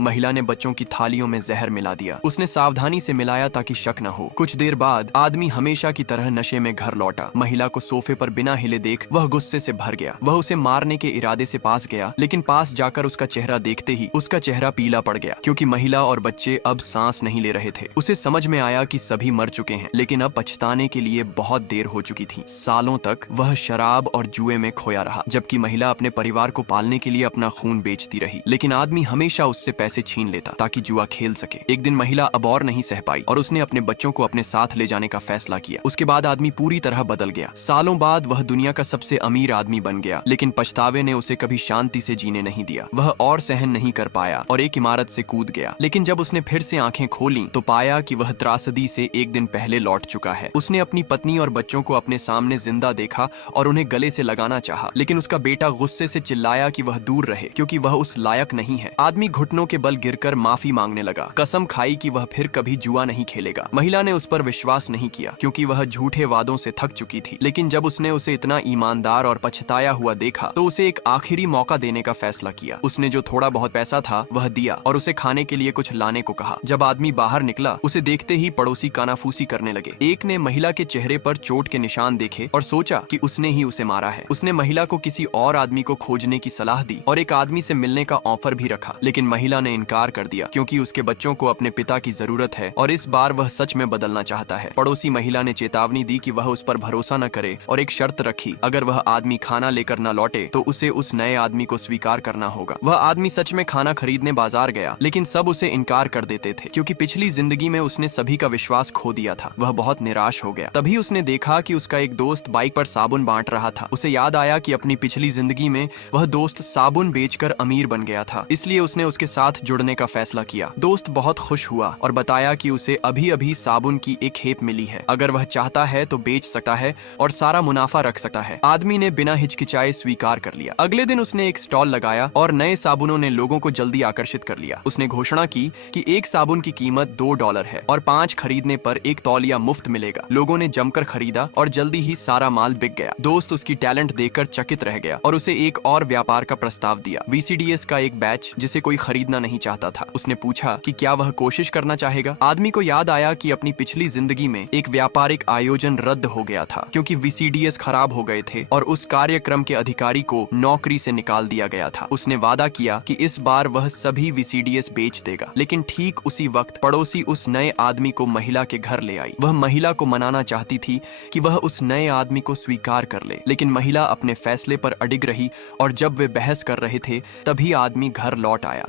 महिला ने बच्चों की थालियों में जहर मिला दिया। उसने सावधानी से मिलाया ताकि शक न हो। कुछ देर बाद आदमी हमेशा की तरह नशे में घर लौटा। महिला को सोफे पर बिना हिले देख वह गुस्से से भर गया। वह उसे मारने के इरादे से पास गया, लेकिन पास जाकर उसका चेहरा देखते ही उसका चेहरा पीला पड़ गया, क्योंकि महिला और बच्चे अब सांस नहीं ले रहे थे। उसे समझ में आया कि सभी मर चुके हैं, लेकिन अब पछताने के लिए बहुत देर हो चुकी थी। सालों तक वह शराब और जुए में खोया रहा, जबकि महिला अपने परिवार को पालने के लिए अपना खून बेचती रही। लेकिन आदमी हमेशा उससे पैसे छीन लेता ताकि जुआ खेल सके। एक दिन महिला अब और नहीं सह पाई और उसने अपने बच्चों को अपने साथ ले जाने का फैसला किया। उसके बाद आदमी पूरी तरह बदल गया। सालों बाद वह दुनिया का सबसे अमीर आदमी बन गया, लेकिन पछतावे ने उसे कभी शांति से जीने नहीं दिया। वह और सहन नहीं कर पाया और एक इमारत से कूद गया। लेकिन जब उसने फिर से आंखें खोली तो पाया कि वह त्रासदी से एक दिन पहले लौट चुका है। उसने अपनी पत्नी और बच्चों को अपने सामने जिंदा देखा और उन्हें गले से लगाना चाहा, लेकिन उसका बेटा गुस्से से चिल्लाया कि वह दूर रहे, क्योंकि वह उस लायक नहीं है। आदमी घुटनों के बल गिरकर माफी मांगने लगा, कसम खाई कि वह फिर कभी जुआ नहीं खेलेगा। महिला ने उस पर विश्वास नहीं किया, क्योंकि वह झूठे वादों से थक चुकी थी। लेकिन जब उसने उसे इतना ईमानदार और पछताया हुआ देखा तो उसे एक आखिरी मौका देने का फैसला किया। उसने जो थोड़ा बहुत पैसा था वह दिया और उसे खाने के लिए कुछ लाने को कहा। जब आदमी बाहर निकला, उसे देखते ही पड़ोसी कानाफूसी करने लगे। एक ने महिला के चेहरे पर चोट के निशान देखे और सोचा कि उसने ही उसे मारा है। उसने महिला को किसी और आदमी को खोजने की सलाह दी और एक आदमी से मिलने का ऑफर भी रखा, लेकिन महिला ने इनकार कर दिया, क्योंकि उसके बच्चों को अपने पिता की जरूरत है और इस बार वह सच में बदलना चाहता है। पड़ोसी महिला ने चेतावनी दी कि वह उस पर भरोसा न करे और एक शर्त रखी, अगर वह आदमी खाना लेकर न लौटे तो उसे उस नए आदमी को स्वीकार करना होगा। वह आदमी सच में खाना खरीदने बाजार गया, लेकिन सब उसे इनकार कर देते थे, क्योंकि पिछली जिंदगी में उसने सभी का विश्वास खो दिया था। वह बहुत निराश हो गया। तभी उसने देखा कि उसका एक दोस्त बाइक पर साबुन बांट रहा था। उसे याद आया कि अपनी पिछली जिंदगी में वह दोस्त साबुन बेचकर अमीर बन गया था, इसलिए उसने उसके साथ जुड़ने का फैसला किया। दोस्त बहुत खुश हुआ और बताया कि उसे अभी अभी साबुन की एक खेप मिली है, अगर वह चाहता है तो बेच सकता है और सारा मुनाफा रख सकता है। आदमी ने बिना हिचकिचाए स्वीकार कर लिया। अगले दिन उसने एक स्टॉल लगाया और नए साबुनों ने लोगों को जल्दी आकर्षित कर लिया। उसने घोषणा की कि एक साबुन की कीमत $2 है और 5 खरीदने पर एक तौलिया मुफ्त मिलेगा। लोगों ने जमकर खरीदा और जल्दी ही सारा माल बिक गया। दोस्त उसकी टैलेंट देखकर चकित रह गया और उसे एक और व्यापार का प्रस्ताव दिया, VCDS का एक बैच जिसे कोई खरीदना नहीं चाहता था। उसने पूछा कि क्या वह कोशिश करना चाहेगा। आदमी को याद आया कि अपनी पिछली जिंदगी में एक व्यापारिक आयोजन रद्द हो गया था, क्योंकि VCDS खराब हो गए थे और उस कार्यक्रम के अधिकारी को नौकरी से निकाल दिया गया था। उसने वादा किया कि इस बार वह सभी VCDS बेच देगा। लेकिन ठीक उसी वक्त पड़ोसी उस नए आदमी को महिला के घर ले आई। वह महिला को मनाना चाहती थी कि वह उस नए आदमी को स्वीकार कर ले, लेकिन महिला अपने फैसले पर अडिग रही और जब वे बहस कर रहे थे तभी आदमी घर लौट आया।